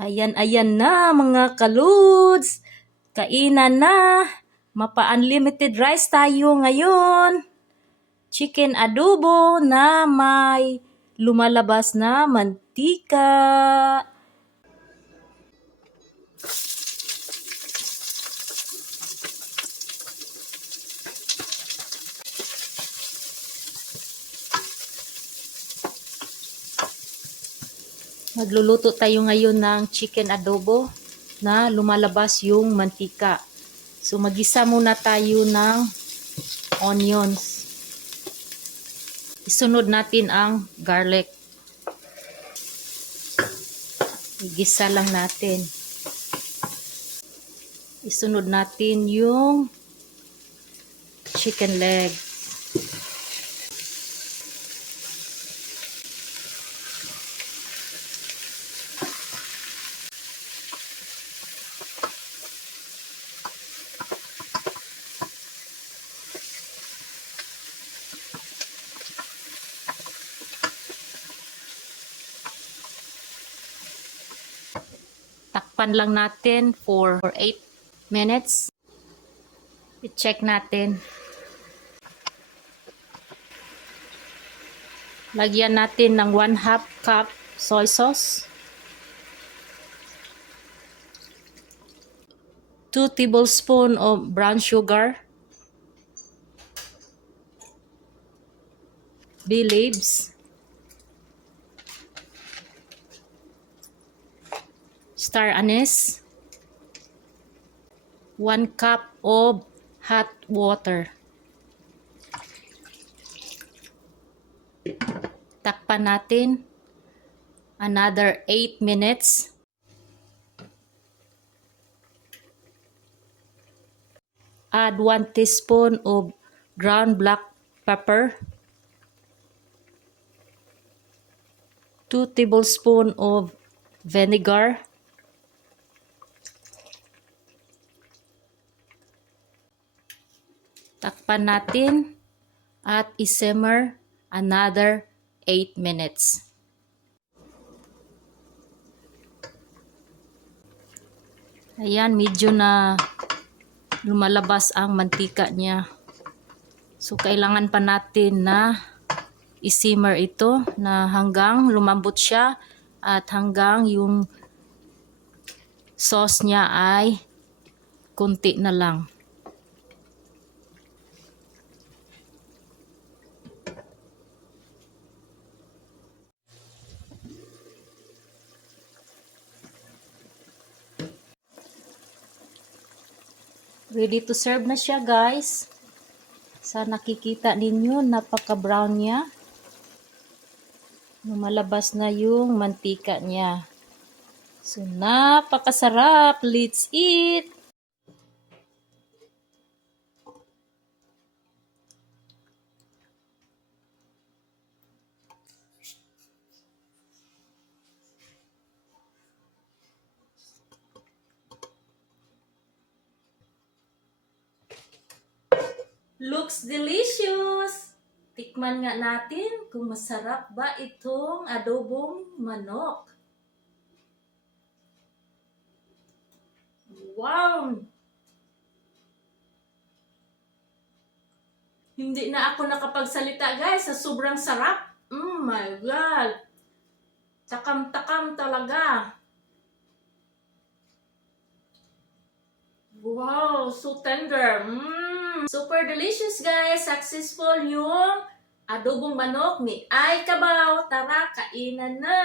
Ayan, ayan na mga kaludes. Kainan na. Mapa-unlimited rice tayo ngayon. Chicken adobo na may lumalabas na mantika. Magluluto tayo ngayon ng chicken adobo na lumalabas yung mantika. So magisa muna tayo ng onions. Isunod natin ang garlic. Igisa lang natin. Isunod natin yung chicken leg. Takpan lang natin for 8 minutes. I-check natin. Lagyan natin ng 1/2 cup soy sauce. 2 tablespoons of brown sugar. Bay leaves. Star anise. 1 cup of hot water. Takpan natin another 8 minutes. Add 1 teaspoon of ground black pepper. 2 tablespoons of vinegar. Takpan natin at i-simmer another 8 minutes. Ayan, medyo na lumalabas ang mantika niya. So, kailangan pa natin na i-simmer ito na hanggang lumambot siya at hanggang yung sauce niya ay kunti na lang. Ready to serve na siya, guys. Sa nakikita ninyo, napaka-brown niya. Lumalabas na yung mantika niya. So, napakasarap. Let's eat! Looks delicious! Tikman nga natin kung masarap ba itong adobong manok. Wow! Hindi na ako nakapagsalita, guys, sa sobrang sarap. Oh my God! Takam-takam talaga. Wow! So tender. Super delicious, guys. Successful yung adobong manok ni Ay Kabaw. Tara, kainan na!